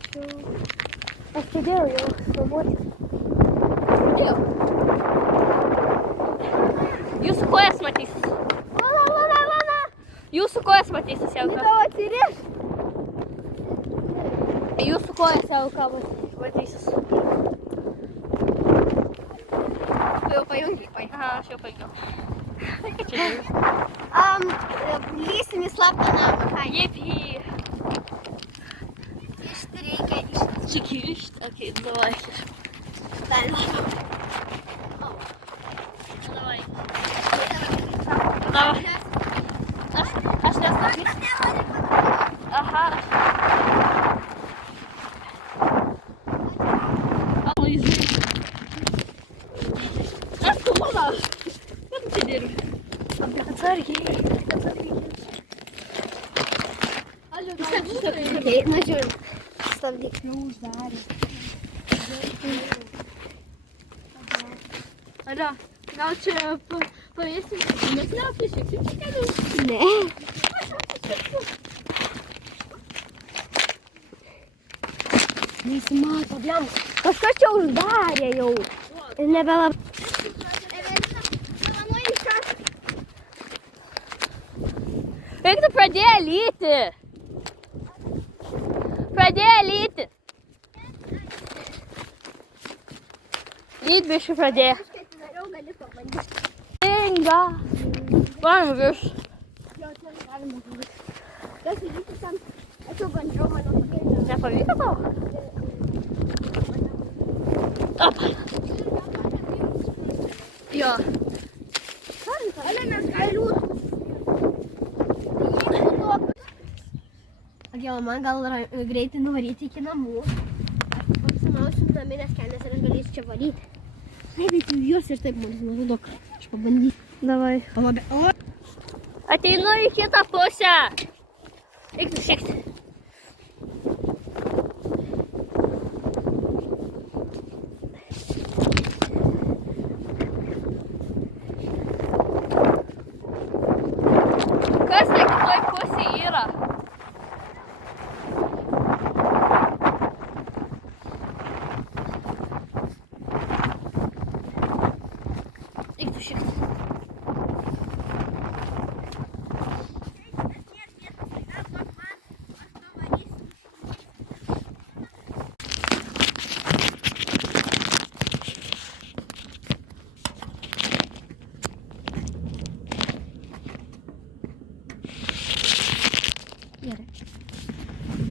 Pamačiau. Aš sėdėjau jau filmuoti. Jūsų kojas matysis. Lana. Jūsų kojas matysis jau. Tavo atsiriš. Jūsų kojas jau matysis. Tu jau pajungi. Aha, aš jau pajungiau. Lysim į slaptą namą. Jipy. Išti reikia Чекишь? Окей, давай. Дальше. Давай. Давай. Аж не остановись. Ага. Лыжи. Откуда? Как ты держишь? Окей, ну что, ставьте. Ага. Gal čia pavėsim, mes neapaišėk, čia keliu. Ne. Nesimato, blem. Kažkas čia uždarė jau. Ir nebelab. Reiktų pradėjo lyti. Pradėjo lyti. Lyt biškai pradėjo. Inga. Varom virš. Nepavyko tau? Op. Jo. Jo, man gal greitai nuvaryti iki namų. Apsimausiu naminės kelnes ir aš galėsiu čia valyti. Taip, bet jūs ir taip man nužudok. Aš pabandysiu. Davai. Ateinu į kitą pusę. Eik nušikti.